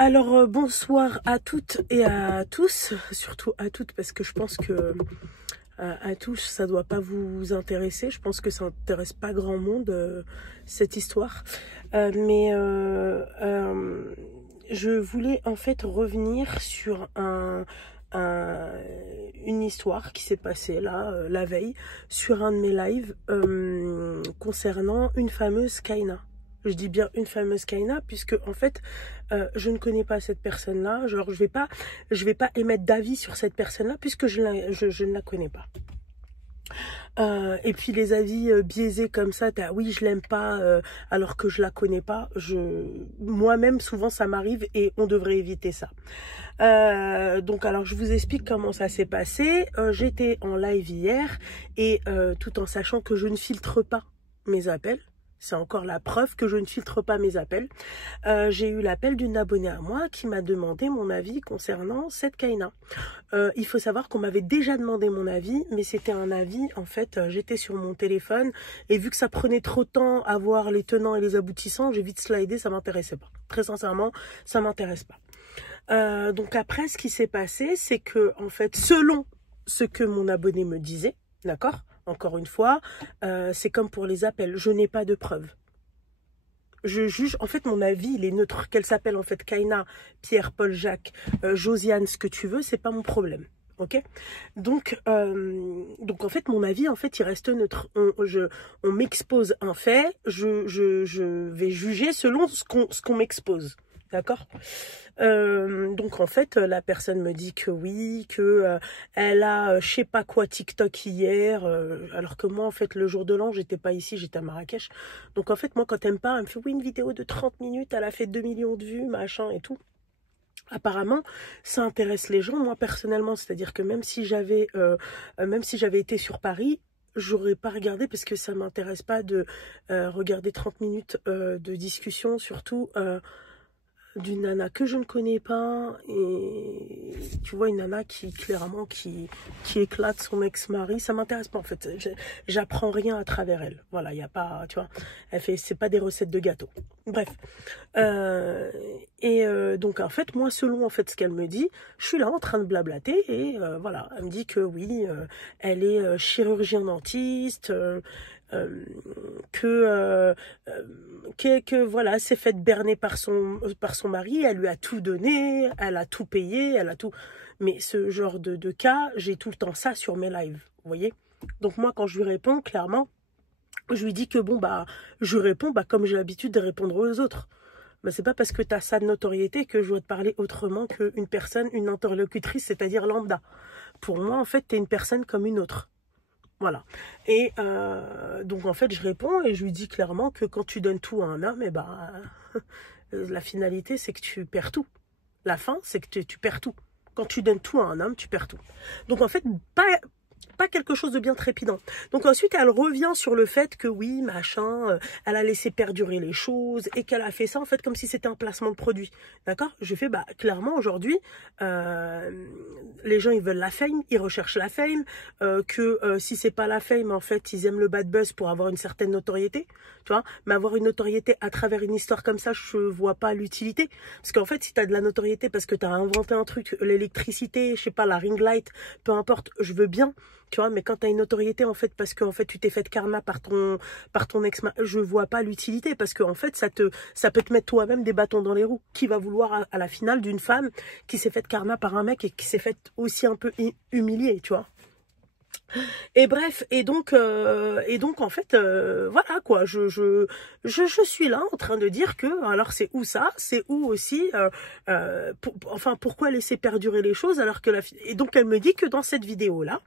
Bonsoir à toutes et à tous, surtout à toutes parce que je pense que à tous ça doit pas vous intéresser, je pense que ça intéresse pas grand monde cette histoire, je voulais en fait revenir sur une histoire qui s'est passée là la veille sur un de mes lives concernant une fameuse Kaina. Je dis bien une fameuse Kaina puisque en fait je ne connais pas cette personne-là. Genre je vais pas émettre d'avis sur cette personne-là puisque je ne la connais pas. Et puis les avis biaisés comme ça, oui je l'aime pas alors que je la connais pas. Moi-même souvent ça m'arrive et on devrait éviter ça. Donc alors je vous explique comment ça s'est passé. J'étais en live hier et tout en sachant que je ne filtre pas mes appels. C'est encore la preuve que je ne filtre pas mes appels. J'ai eu l'appel d'une abonnée à moi qui m'a demandé mon avis concernant cette Kaina. Il faut savoir qu'on m'avait déjà demandé mon avis, mais c'était un avis, en fait, j'étais sur mon téléphone et vu que ça prenait trop de temps à voir les tenants et les aboutissants, j'ai vite slidé, ça m'intéressait pas. Très sincèrement, ça m'intéresse pas. Donc après, ce qui s'est passé, c'est que, en fait, selon ce que mon abonné me disait, d'accord ? Encore une fois, c'est comme pour les appels, je n'ai pas de preuves. Je juge, en fait mon avis il est neutre, qu'elle s'appelle en fait Kaina, Pierre, Paul, Jacques, Josiane, ce que tu veux, c'est pas mon problème. Ok, donc en fait mon avis en fait il reste neutre. On m'expose un fait, je vais juger selon ce qu'on m'expose. D'accord. Donc en fait la personne me dit que oui, que elle a je sais pas quoi TikTok hier, alors que moi en fait le jour de l'an j'étais pas ici, j'étais à Marrakech. Donc en fait moi quand elle me parle, elle me fait oui une vidéo de 30 minutes, elle a fait 2 millions de vues, machin et tout. Apparemment ça intéresse les gens, moi personnellement, c'est-à-dire que même si j'avais été sur Paris, j'aurais pas regardé parce que ça m'intéresse pas de regarder 30 minutes de discussion, surtout d'une nana que je ne connais pas, et tu vois une nana qui clairement qui éclate son ex-mari, ça m'intéresse pas en fait, j'apprends rien à travers elle, voilà, il y a pas, tu vois, c'est pas des recettes de gâteau, bref, donc en fait moi selon en fait ce qu'elle me dit, je suis là en train de blablater et voilà, elle me dit que oui, elle est chirurgien dentiste, que voilà, s'est faite berner par son mari, elle lui a tout donné, elle a tout payé, elle a tout. Mais ce genre de cas, j'ai tout le temps ça sur mes lives, vous voyez. Donc moi, quand je lui réponds, clairement, je lui dis que bon, bah, je réponds comme j'ai l'habitude de répondre aux autres. Mais c'est pas parce que tu as ça de notoriété que je dois te parler autrement qu'une personne, une interlocutrice, c'est-à-dire lambda. Pour moi, en fait, tu es une personne comme une autre. Voilà. Et donc en fait je réponds et je lui dis clairement que quand tu donnes tout à un homme, et la finalité c'est que tu perds tout. La fin c'est que tu perds tout. Quand tu donnes tout à un homme, tu perds tout. Donc en fait pas quelque chose de bien trépidant. Donc ensuite elle revient sur le fait que oui machin, elle a laissé perdurer les choses et qu'elle a fait ça en fait comme si c'était un placement de produit. D'accord. Je fais clairement aujourd'hui les gens ils veulent la fame, ils recherchent la fame, si c'est pas la fame en fait ils aiment le bad buzz pour avoir une certaine notoriété, tu vois. Mais avoir une notoriété à travers une histoire comme ça, je vois pas l'utilité, parce qu'en fait si tu as de la notoriété parce que tu as inventé un truc, l'électricité, je sais pas, la ring light, peu importe, je veux bien, tu vois, mais quand tu as une notoriété en fait parce que en fait tu t'es fait karma par ton ex, je vois pas l'utilité, parce que en fait ça peut te mettre toi-même des bâtons dans les roues. Qui va vouloir à la finale d'une femme qui s'est fait karma par un mec et qui s'est fait aussi un peu humilier, tu vois. Et bref, et donc en fait voilà quoi, je suis là en train de dire que alors c'est où ça, c'est où aussi enfin pourquoi laisser perdurer les choses alors que et donc elle me dit que dans cette vidéo là,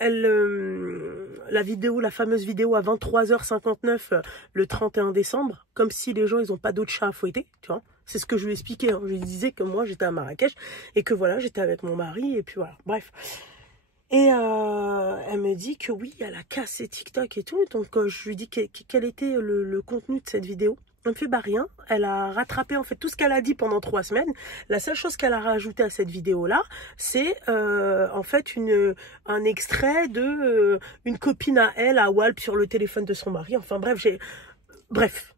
la fameuse vidéo à 23h59 le 31 décembre, comme si les gens ils ont pas d'autre chat à fouetter, tu vois. C'est ce que je lui expliquais, hein. Je lui disais que moi j'étais à Marrakech et que voilà j'étais avec mon mari et puis voilà, bref. Et elle me dit que oui, elle a cassé TikTok et tout. Donc je lui dis quel était le contenu de cette vidéo. Elle me fait rien. Elle a rattrapé en fait tout ce qu'elle a dit pendant 3 semaines. La seule chose qu'elle a rajouté à cette vidéo-là, c'est en fait un extrait de une copine à elle, à Walp, sur le téléphone de son mari. Enfin bref, bref.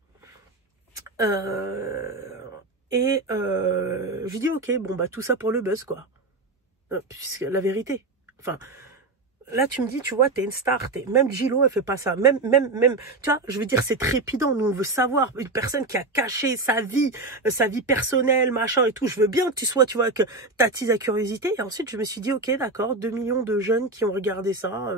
Et je lui dis, ok, bon, bah tout ça pour le buzz, quoi. Puisque la vérité, enfin... Là, tu me dis, tu vois, t'es une star. Même Gilo, elle fait pas ça. Même, tu vois, je veux dire, c'est trépidant. Nous, on veut savoir. Une personne qui a caché sa vie personnelle, machin et tout. Je veux bien que tu sois, tu vois, que t'attises la curiosité. Et ensuite, je me suis dit, ok, d'accord, 2 millions de jeunes qui ont regardé ça.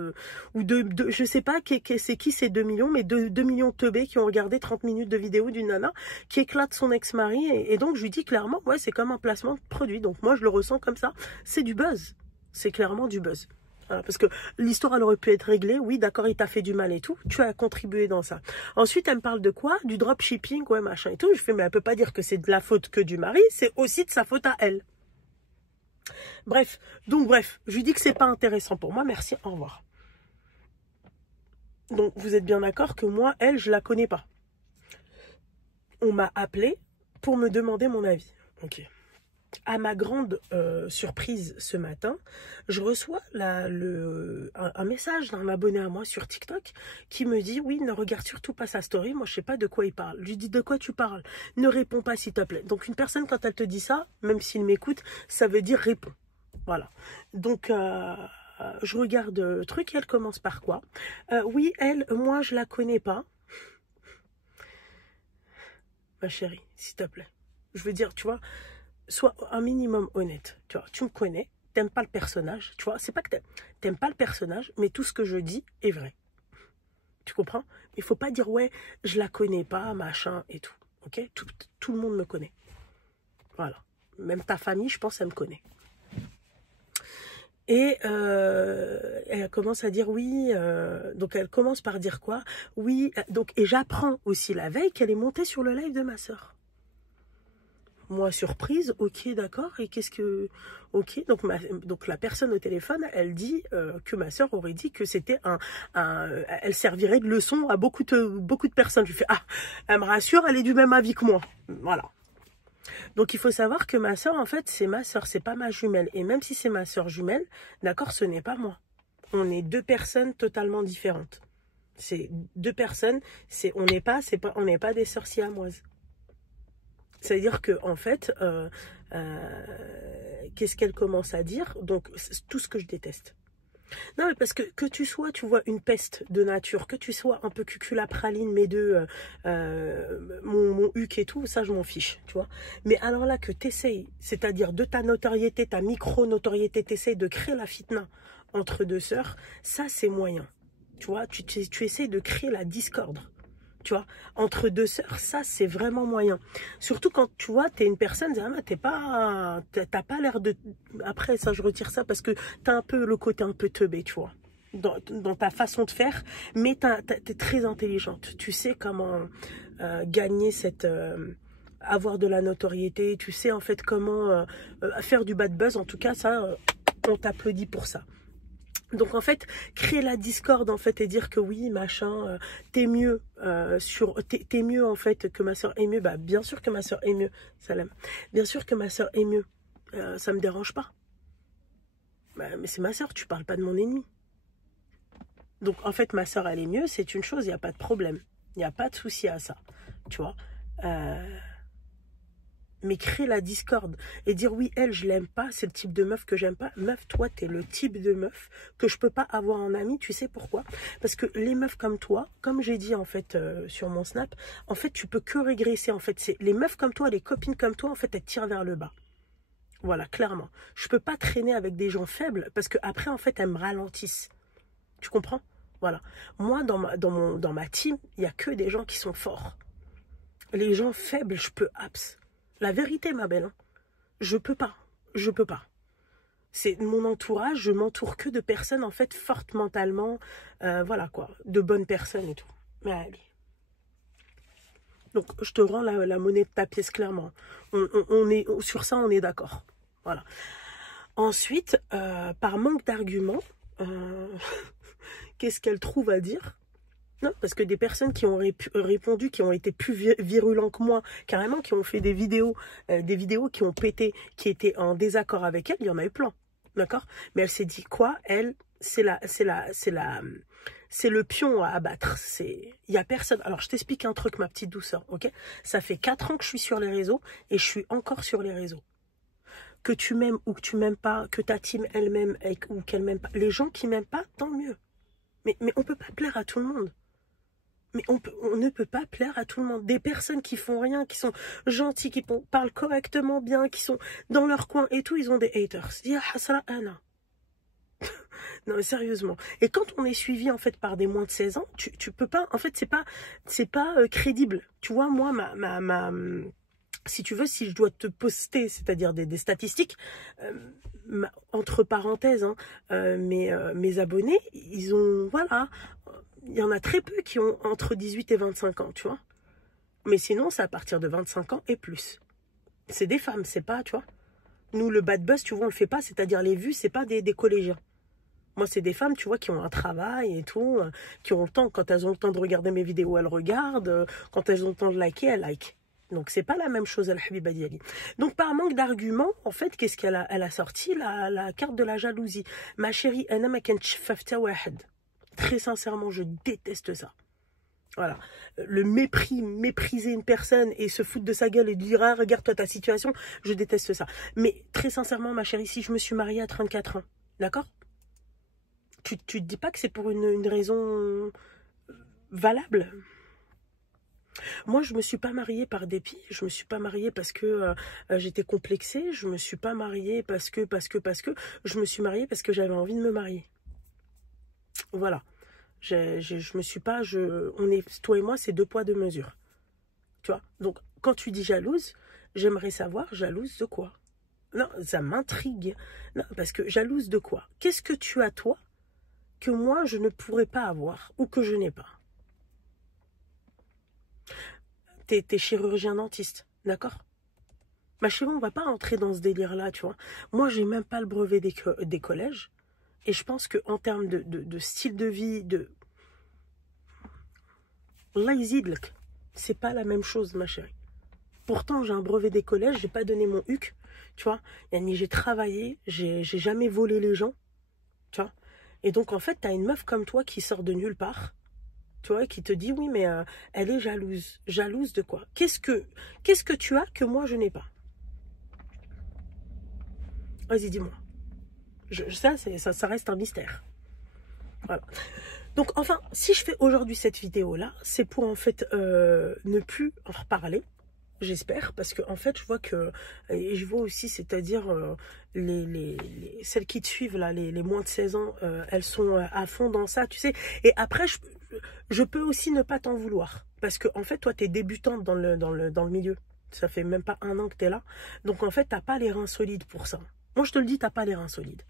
Ou je sais pas c'est qui ces 2 millions, mais 2 millions de teubés qui ont regardé 30 minutes de vidéo d'une nana qui éclate son ex-mari. Et donc, je lui dis clairement, ouais, c'est comme un placement de produit. Donc, moi, je le ressens comme ça. C'est du buzz. C'est clairement du buzz. Voilà, parce que l'histoire, elle aurait pu être réglée. Oui, d'accord, il t'a fait du mal et tout. Tu as contribué dans ça. Ensuite, elle me parle de quoi? Du dropshipping, ouais, machin et tout. Je fais, mais elle peut pas dire que c'est de la faute que du mari. C'est aussi de sa faute à elle. Bref. Donc, bref. Je lui dis que c'est pas intéressant pour moi. Merci, au revoir. Donc, vous êtes bien d'accord que moi, elle, je la connais pas. On m'a appelé pour me demander mon avis. Ok. À ma grande surprise ce matin, je reçois un message d'un abonné à moi sur TikTok qui me dit « Oui, ne regarde surtout pas sa story, moi je sais pas de quoi il parle. » Je lui dis « De quoi tu parles? Ne réponds pas s'il te plaît. » Donc une personne quand elle te dit ça, même s'il m'écoute, ça veut dire « réponds ». Voilà. Donc je regarde le truc et elle commence par quoi? Oui, elle, moi je la connais pas. Ma chérie, s'il te plaît. Je veux dire, tu vois... Sois un minimum honnête, tu vois, tu me connais, t'aimes pas le personnage, tu vois, c'est pas que t'aimes pas le personnage, mais tout ce que je dis est vrai, tu comprends? Il faut pas dire, ouais, je la connais pas, machin, et tout, ok? Tout le monde me connaît, voilà, même ta famille, je pense, elle me connaît. Et elle commence à dire oui, donc elle commence par dire quoi? Oui, donc, et j'apprends aussi la veille qu'elle est montée sur le live de ma sœur. Moi, surprise, ok, d'accord, et qu'est-ce que... Ok, donc la personne au téléphone, elle dit que ma sœur aurait dit que c'était elle servirait de leçon à beaucoup de personnes. Je lui fais, ah, elle me rassure, elle est du même avis que moi. Voilà. Donc, il faut savoir que ma sœur, en fait, c'est ma sœur, c'est pas ma jumelle. Et même si c'est ma sœur jumelle, d'accord, ce n'est pas moi. On est 2 personnes totalement différentes. C'est 2 personnes, on n'est pas des sœurs siamoises. C'est-à-dire que en fait, qu'est-ce qu'elle commence à dire? Donc, tout ce que je déteste. Non, mais parce que tu sois, tu vois, une peste de nature, que tu sois un peu cuculapraline, mes deux, mon huc et tout, ça, je m'en fiche, tu vois. Mais alors là, que t'essayes, c'est-à-dire de ta notoriété, ta micro-notoriété, t'essayes de créer la fitna entre 2 sœurs, ça, c'est moyen. Tu vois, tu essayes de créer la discorde. Tu vois, entre 2 sœurs, ça, c'est vraiment moyen. Surtout quand, tu vois, t'es une personne, t'as pas l'air de... Après, ça, je retire ça parce que t'as un peu le côté un peu teubé, tu vois, dans ta façon de faire, mais t'es très intelligente. Tu sais comment gagner avoir de la notoriété, tu sais, en fait, comment faire du bad buzz. En tout cas, ça, on t'applaudit pour ça. Donc en fait, créer la discorde en fait et dire que oui, machin, t'es mieux t'es mieux en fait que ma soeur est mieux, bah bien sûr que ma soeur est mieux, Salam. Bien sûr que ma soeur est mieux. Ça me dérange pas. Bah, mais c'est ma soeur, tu parles pas de mon ennemi. Donc en fait, ma soeur elle est mieux, c'est une chose, il n'y a pas de problème. Il n'y a pas de souci à ça. Tu vois. Mais créer la discorde et dire oui, elle, je l'aime pas, c'est le type de meuf que j'aime pas. Meuf, toi, t'es le type de meuf que je peux pas avoir en ami. Tu sais pourquoi? Parce que les meufs comme toi, comme j'ai dit en fait sur mon snap, en fait, tu peux que régresser. En fait, c'est les meufs comme toi, les copines comme toi, en fait, elles tirent vers le bas. Voilà, clairement. Je peux pas traîner avec des gens faibles parce que après, en fait, elles me ralentissent. Tu comprends? Voilà. Moi, dans ma team, il y a que des gens qui sont forts. Les gens faibles, je peux abs. La vérité, ma belle, hein. Je peux pas. C'est mon entourage, je m'entoure que de personnes, en fait, fortes mentalement, voilà, quoi, de bonnes personnes et tout. Mais allez. Donc, je te rends la monnaie de ta pièce, clairement. Sur ça, on est d'accord. Voilà. Ensuite, par manque d'arguments, qu'est-ce qu'elle trouve à dire? Non, parce que des personnes qui ont répondu, qui ont été plus virulents que moi, carrément, qui ont fait des vidéos qui ont pété, qui étaient en désaccord avec elle, il y en a eu plein, d'accord? Mais elle s'est dit quoi? Elle, c'est la c'est le pion à abattre. Il y a personne. Alors, je t'explique un truc, ma petite douceur, ok? Ça fait 4 ans que je suis sur les réseaux et je suis encore sur les réseaux. Que tu m'aimes ou que tu m'aimes pas, que ta team elle-même ou qu'elle m'aime pas. Les gens qui m'aiment pas, tant mieux. Mais on peut pas plaire à tout le monde. Mais on ne peut pas plaire à tout le monde. Des personnes qui font rien, qui sont gentilles, qui parlent correctement bien, qui sont dans leur coin et tout, ils ont des haters. Non, mais sérieusement. Et quand on est suivi, en fait, par des moins de 16 ans, tu peux pas, en fait, c'est pas crédible. Tu vois, moi, si tu veux, si je dois te poster, c'est-à-dire des statistiques, entre parenthèses, hein, mes abonnés, ils ont, voilà, il y en a très peu qui ont entre 18 et 25 ans, tu vois. Mais sinon, c'est à partir de 25 ans et plus. C'est des femmes, c'est pas, tu vois. Nous, le bad buzz, tu vois, on le fait pas, c'est-à-dire les vues, c'est pas des collégiens. Moi, c'est des femmes, tu vois, qui ont un travail et tout, qui ont le temps, quand elles ont le temps de regarder mes vidéos, elles regardent, quand elles ont le temps de liker, elles like. Donc, c'est pas la même chose, Al-Habiba Diali. Donc, par manque d'arguments, en fait, qu'est-ce qu'elle a sorti? La carte de la jalousie. Ma chérie, très sincèrement, je déteste ça. Voilà. Le mépriser une personne et se foutre de sa gueule et dire, ah, regarde-toi ta situation, je déteste ça. Mais, très sincèrement, ma chérie, si je me suis mariée à 34 ans, d'accord? Tu te dis pas que c'est pour une raison valable? Moi, je me suis pas mariée par dépit. Je me suis pas mariée parce que j'étais complexée. Je me suis pas mariée parce que. Je me suis mariée parce que j'avais envie de me marier. Voilà. Je me suis pas. Toi et moi, c'est 2 poids 2 mesures. Tu vois? Donc, quand tu dis jalouse, j'aimerais savoir jalouse de quoi? Non, ça m'intrigue. Non, parce que jalouse de quoi? Qu'est-ce que tu as, toi, que moi, je ne pourrais pas avoir ou que je n'ai pas? T'es chirurgien dentiste, d'accord? Ma chérie, on va pas entrer dans ce délire-là, tu vois. Moi, j'ai même pas le brevet des collèges. Et je pense qu'en termes de style de vie, c'est pas la même chose, ma chérie. Pourtant, j'ai un brevet des collèges, j'ai pas donné mon huc, tu vois. J'ai travaillé, j'ai jamais volé les gens, tu vois. Et donc, en fait, t'as une meuf comme toi qui sort de nulle part, tu vois, qui te dit, oui, mais elle est jalouse. Jalouse de quoi? Qu'est-ce que tu as que moi, je n'ai pas? Vas-y, dis-moi. Ça reste un mystère. Voilà. Donc, enfin, si je fais aujourd'hui cette vidéo-là, c'est pour, en fait, ne plus en reparler. J'espère, parce que en fait je vois que, et je vois aussi, c'est-à-dire celles qui te suivent là, les moins de 16 ans, elles sont à fond dans ça, tu sais. Et après je peux aussi ne pas t'en vouloir, parce que en fait toi t'es débutante dans le milieu, ça fait même pas 1 an que t'es là, donc en fait t'as pas les reins solides pour ça. Moi je te le dis, t'as pas les reins solides,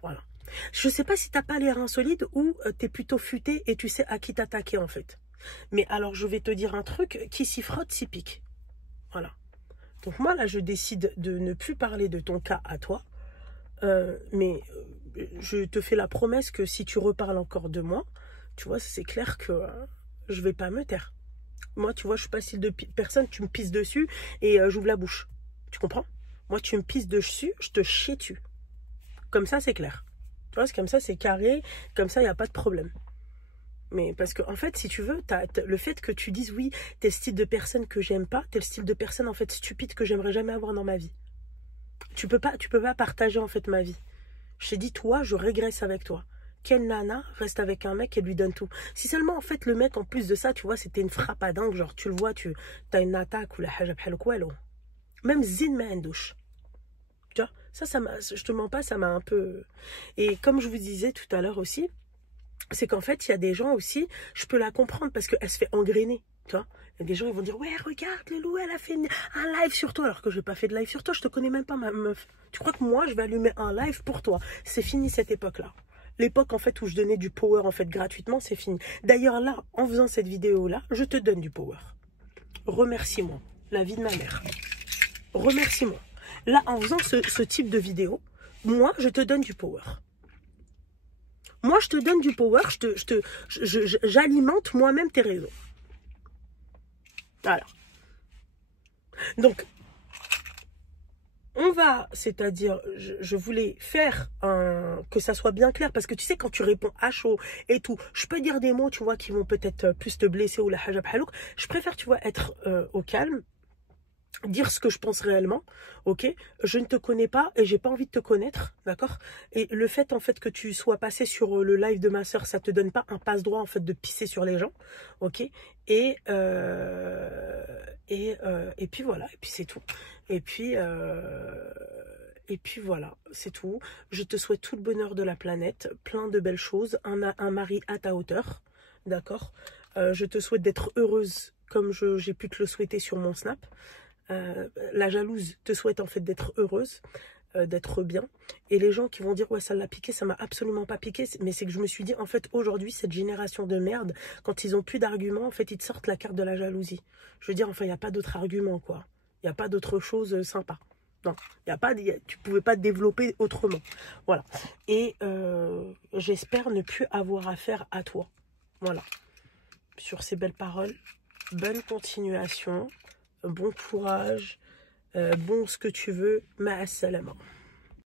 voilà. Je sais pas si t'as pas les reins solides ou t'es plutôt futé et tu sais à qui t'attaquer en fait. Mais alors je vais te dire un truc, qui s'y frotte s'y pique. Voilà. Donc moi, là, je décide de ne plus parler de ton cas à toi. Mais je te fais la promesse que si tu reparles encore de moi, tu vois, c'est clair que je vais pas me taire. Moi, tu vois, je suis pas style de personne, tu me pisses dessus et j'ouvre la bouche. Tu comprends? Moi, tu me pisses dessus, je te chie dessus. Comme ça, c'est clair. Tu vois, c'est comme ça, c'est carré. Comme ça, il n'y a pas de problème. Mais parce que en fait, si tu veux, le fait que tu dises oui, t'es le style de personne que j'aime pas, t'es le style de personne en fait stupide que j'aimerais jamais avoir dans ma vie. Tu peux pas partager en fait ma vie. Je t'ai dit, toi, je régresse avec toi. Quelle nana reste avec un mec et lui donne tout? Si seulement en fait le mec en plus de ça, tu vois, c'était une frappe à dingue, genre tu le vois, t'as une attaque ou la haja bhal kwalo. Même zin ma douche. Tu vois, je te mens pas, ça m'a un peu. Et comme je vous disais tout à l'heure aussi, c'est qu'en fait, il y a des gens aussi, je peux la comprendre parce qu'elle se fait engrainer, tu vois. Il y a des gens, ils vont dire, ouais, regarde, Lelou, elle a fait un live sur toi, alors que je n'ai pas fait de live sur toi, je te connais même pas, ma meuf. Tu crois que moi, je vais allumer un live pour toi? C'est fini cette époque-là. L'époque, en fait, où je donnais du power, en fait, gratuitement, c'est fini. D'ailleurs, là, en faisant cette vidéo-là, je te donne du power. Remercie-moi, la vie de ma mère. Remercie-moi. Là, en faisant ce type de vidéo, moi, je te donne du power. Moi, je te donne du power, j'alimente moi-même tes réseaux. Voilà. Donc, on va là, c'est-à-dire, je voulais faire que ça soit bien clair, parce que tu sais, quand tu réponds à chaud et tout, je peux dire des mots, tu vois, qui vont peut-être plus te blesser ou la hajab halouk. Je préfère, tu vois, être au calme, dire ce que je pense réellement, ok? Je ne te connais pas et j'ai pas envie de te connaître, d'accord? Et le fait, en fait, que tu sois passé sur le live de ma soeur, ça te donne pas un passe-droit, en fait, de pisser sur les gens, ok? Et puis voilà, et puis c'est tout. Et puis voilà, c'est tout. Je te souhaite tout le bonheur de la planète, plein de belles choses, un mari à ta hauteur, d'accord? Je te souhaite d'être heureuse comme j'ai pu te le souhaiter sur mon Snap. La jalouse te souhaite en fait d'être heureuse, d'être bien. Et les gens qui vont dire ouais ça l'a piqué, ça m'a absolument pas piqué, mais c'est que je me suis dit en fait aujourd'hui cette génération de merde, quand ils ont plus d'arguments, en fait ils te sortent la carte de la jalousie. Je veux dire enfin il n'y a pas d'autre argument quoi, il n'y a pas d'autre chose sympa. Non, tu pouvais pas te développer autrement. Voilà. Et j'espère ne plus avoir affaire à toi. Voilà. Sur ces belles paroles, bonne continuation. Bon courage, bon ce que tu veux, ma salama.